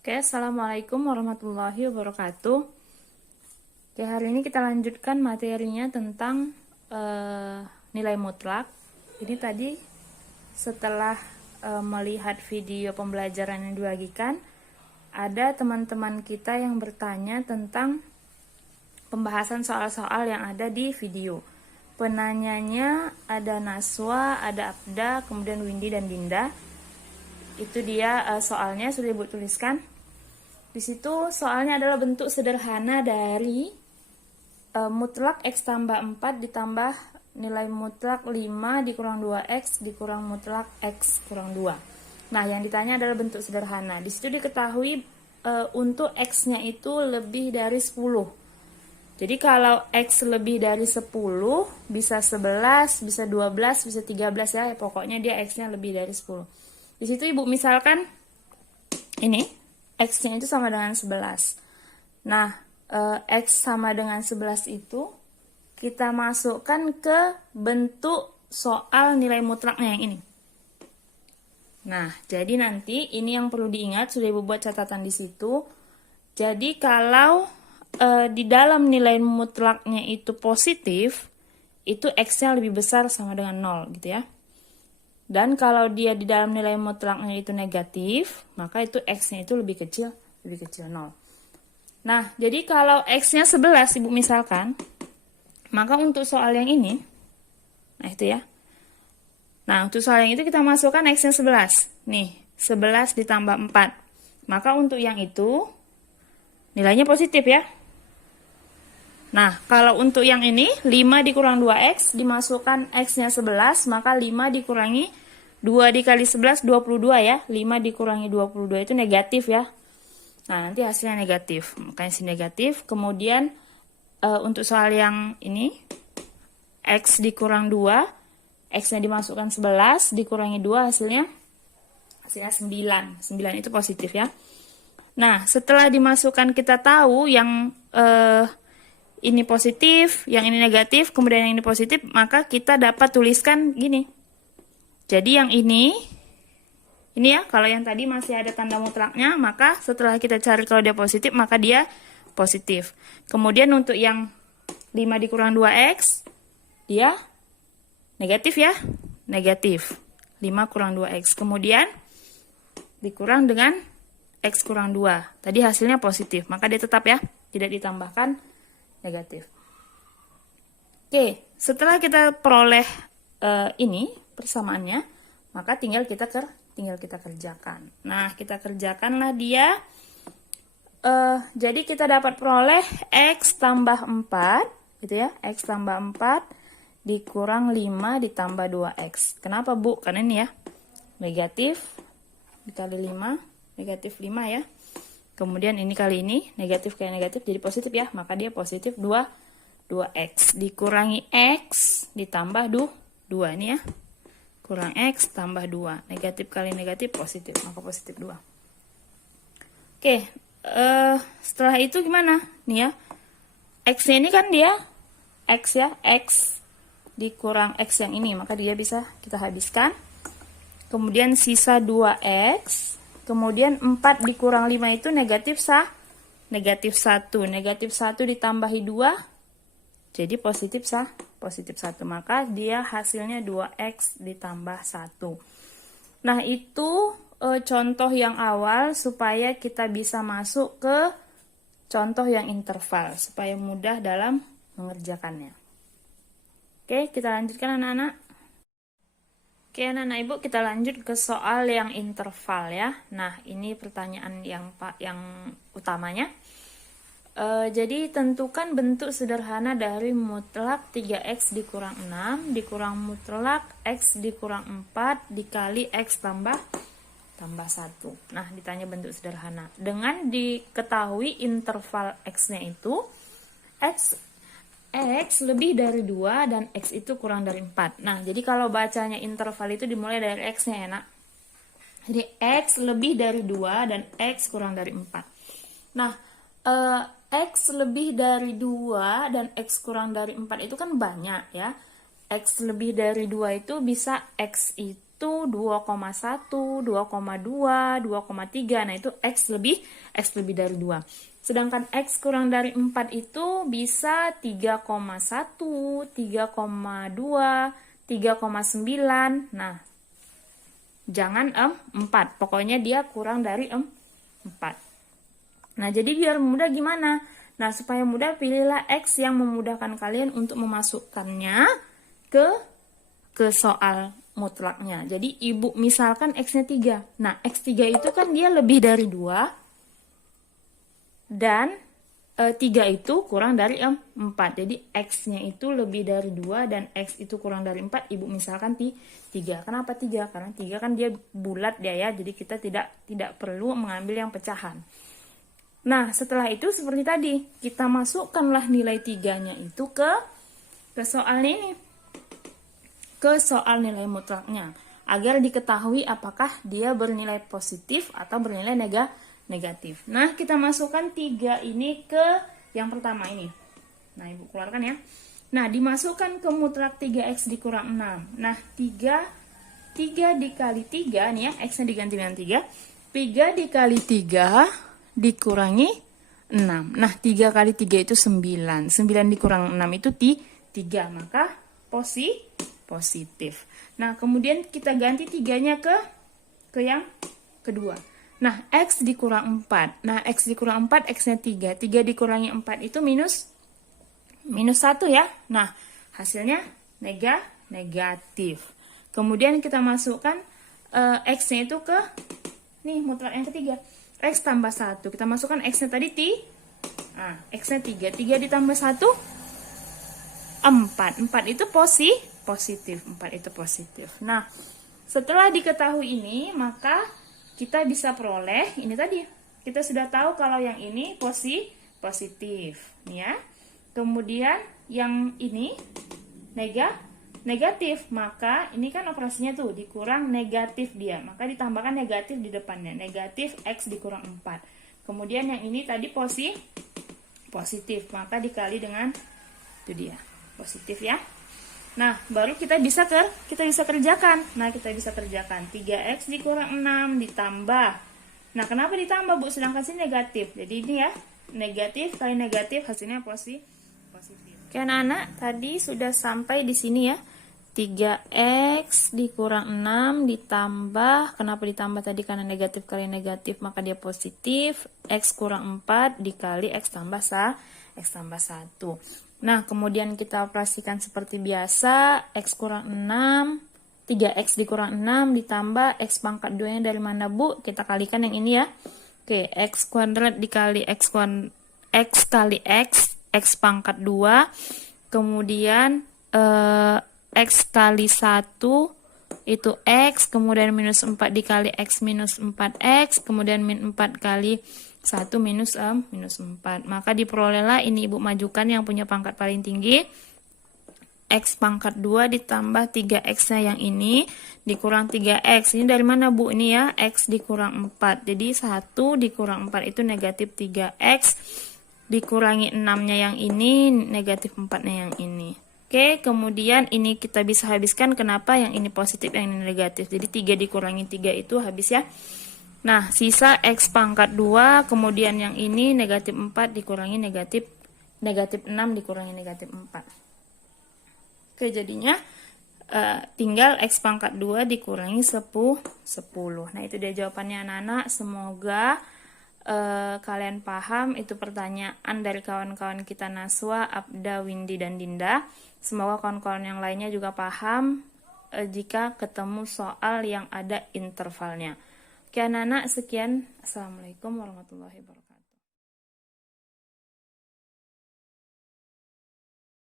Oke, Assalamualaikum warahmatullahi wabarakatuh. Oke, hari ini kita lanjutkan materinya tentang nilai mutlak. Ini tadi setelah melihat video pembelajaran yang dibagikan, ada teman-teman kita yang bertanya tentang pembahasan soal-soal yang ada di video. Penanyanya ada Naswa, ada Abda, kemudian Windy dan Dinda. Itu dia soalnya sudah Ibu tuliskan. Di situ soalnya adalah bentuk sederhana dari mutlak X tambah 4 ditambah nilai mutlak 5 dikurang 2X dikurang mutlak X kurang 2. Nah, yang ditanya adalah bentuk sederhana. Di situ diketahui untuk X-nya itu lebih dari 10. Jadi kalau X lebih dari 10, bisa 11, bisa 12, bisa 13 ya. Pokoknya dia X-nya lebih dari 10. Di situ Ibu misalkan ini X-nya itu sama dengan 11. Nah, X sama dengan 11 itu kita masukkan ke bentuk soal nilai mutlaknya yang ini. Nah, jadi nanti ini yang perlu diingat, sudah Ibu buat catatan di situ. Jadi kalau di dalam nilai mutlaknya itu positif, itu X-nya lebih besar sama dengan 0 gitu ya. Dan kalau dia di dalam nilai mutlaknya itu negatif, maka itu X-nya itu lebih kecil 0. Nah, jadi kalau X-nya 11, Ibu misalkan, maka untuk soal yang ini, nah itu ya. Nah, untuk soal yang itu kita masukkan X-nya 11. Nih, 11 ditambah 4. Maka untuk yang itu, nilainya positif ya. Nah, kalau untuk yang ini, 5 dikurang 2X, dimasukkan X-nya 11, maka 5 dikurangi 2 dikali 11, 22 ya. 5 dikurangi 22 itu negatif ya. Nah, nanti hasilnya negatif. Makanya si negatif. Kemudian, untuk soal yang ini, X dikurang 2, X-nya dimasukkan 11, dikurangi 2, hasilnya 9. 9 itu positif ya. Nah, setelah dimasukkan kita tahu yang ini positif, yang ini negatif, kemudian yang ini positif, maka kita dapat tuliskan gini. Jadi yang ini ya, kalau yang tadi masih ada tanda mutlaknya, maka setelah kita cari kalau dia positif, maka dia positif. Kemudian untuk yang 5 dikurang 2X, dia negatif ya, negatif. 5 kurang 2X. Kemudian dikurang dengan X kurang 2. Tadi hasilnya positif, maka dia tetap ya, tidak ditambahkan negatif. Oke, setelah kita peroleh ini persamaannya, maka tinggal kita kerjakan. Nah, kita kerjakanlah dia. Jadi kita dapat peroleh X tambah 4, gitu ya. X tambah 4 dikurang 5 ditambah 2X. Kenapa, Bu? Karena ini ya, negatif dikali 5, negatif 5 ya. Kemudian ini kali ini, negatif kali negatif jadi positif ya. Maka dia positif 2X. Dikurangi X ditambah 2 ini ya. Kurang X tambah 2. Negatif kali negatif positif. Maka positif 2. Oke. Setelah itu gimana? Nih ya. X-nya ini kan dia X ya. X dikurang X yang ini. Maka dia bisa kita habiskan. Kemudian sisa 2X. Kemudian 4 dikurang 5 itu negatif negatif 1. Negatif 1 ditambahi 2. Jadi positif 1. Maka dia hasilnya 2X ditambah 1. Nah, itu contoh yang awal supaya kita bisa masuk ke contoh yang interval. Supaya mudah dalam mengerjakannya. Oke, kita lanjutkan anak-anak. Oke, anak-anak Ibu, kita lanjut ke soal yang interval ya. Nah, ini pertanyaan yang utamanya. Jadi, tentukan bentuk sederhana dari mutlak 3X dikurang 6 dikurang mutlak X dikurang 4 dikali X tambah 1. Nah, ditanya bentuk sederhana. Dengan diketahui interval X-nya itu, X lebih dari 2 dan X itu kurang dari 4. Nah, jadi kalau bacanya interval itu dimulai dari X-nya ya, nak. Jadi, X lebih dari 2 dan X kurang dari 4. Nah, X lebih dari 2 dan X kurang dari 4 itu kan banyak ya. X lebih dari 2 itu bisa X itu 2,1, 2,2, 2,3. Nah, itu X lebih dari 2. Sedangkan X kurang dari 4 itu bisa 3,1, 3,2, 3,9. Nah, jangan 4. Pokoknya dia kurang dari 4. Nah, jadi biar mudah gimana? Nah, supaya mudah pilihlah X yang memudahkan kalian untuk memasukkannya ke soal mutlaknya. Jadi ibu misalkan X-nya 3. Nah, X3 itu kan dia lebih dari 2 dan 3 itu kurang dari 4. Jadi X-nya itu lebih dari 2 dan X itu kurang dari 4. Ibu misalkan 3. Kenapa 3? Karena 3 kan dia bulat dia ya. Jadi kita tidak perlu mengambil yang pecahan. Nah, setelah itu seperti tadi, kita masukkanlah nilai 3-nya itu ke soal ini. Ke soal nilai mutlaknya. Agar diketahui apakah dia bernilai positif atau bernilai negatif. Nah, kita masukkan 3 ini ke yang pertama ini. Nah, Ibu keluarkan ya. Nah, dimasukkan ke mutlak 3X dikurang 6. Nah, 3 dikali 3, nih ya, X-nya diganti dengan 3. 3 dikali 3 dikurangi 6. Nah, 3 kali 3 itu 9. 9 dikurang 6 itu 3. Maka positif. Nah, kemudian kita ganti 3-nya ke yang kedua. Nah, X dikurang 4. Nah, X dikurang 4, X-nya 3. 3 dikurangi 4 itu minus 1 ya. Nah, hasilnya negatif. Kemudian kita masukkan X-nya itu ke nih mutlak yang ketiga. X tambah 1. Kita masukkan X-nya tadi nah, X-nya 3. 3 ditambah 1 4. 4 itu positif. 4 itu positif. Nah, setelah diketahui ini, maka kita bisa peroleh ini tadi. Kita sudah tahu kalau yang ini positif, nih ya. Kemudian yang ini negatif, maka ini kan operasinya tuh dikurang negatif dia, maka ditambahkan negatif di depannya, negatif X dikurang 4. Kemudian yang ini tadi positif, maka dikali dengan itu dia, positif ya. Nah, baru kita bisa kerjakan. Nah, kita bisa kerjakan 3X dikurang 6 ditambah. Nah, kenapa ditambah, Bu? Sedangkan sini negatif. Jadi ini ya, negatif kali negatif hasilnya positif. Oke, anak-anak, tadi sudah sampai di sini ya. 3X dikurang 6 ditambah, kenapa ditambah tadi? Karena negatif kali negatif maka dia positif. X kurang 4 dikali X tambah 1. Nah, kemudian kita operasikan seperti biasa. X kurang 6, 3X dikurang 6 ditambah X pangkat 2 nya dari mana, Bu? Kita kalikan yang ini ya. Oke, X kuadrat dikali X kali X pangkat 2. Kemudian X kali 1 itu X, kemudian minus 4 dikali X minus 4X, kemudian min 4 kali 1 minus 4. Maka diperolehlah ini Ibu majukan yang punya pangkat paling tinggi. X pangkat 2 ditambah 3X-nya yang ini, dikurang 3X. Ini dari mana, Bu? Ini ya, X dikurang 4. Jadi 1 dikurang 4 itu negatif 3X, dikurangi 6-nya yang ini, negatif 4-nya yang ini. Oke, kemudian ini kita bisa habiskan. Kenapa? Yang ini positif, yang ini negatif. Jadi 3 dikurangi 3 itu habis ya. Nah, sisa X pangkat 2, kemudian yang ini negatif 4 dikurangi negatif 6 dikurangi negatif 4. Oke, jadinya tinggal X pangkat 2 dikurangi 10. Nah, itu dia jawabannya anak-anak. Semoga kalian paham. Itu pertanyaan dari kawan-kawan kita Naswa, Abda, Windy, dan Dinda. Semoga kawan-kawan yang lainnya juga paham jika ketemu soal yang ada intervalnya. Oke anak-anak, sekian. Assalamualaikum warahmatullahi wabarakatuh.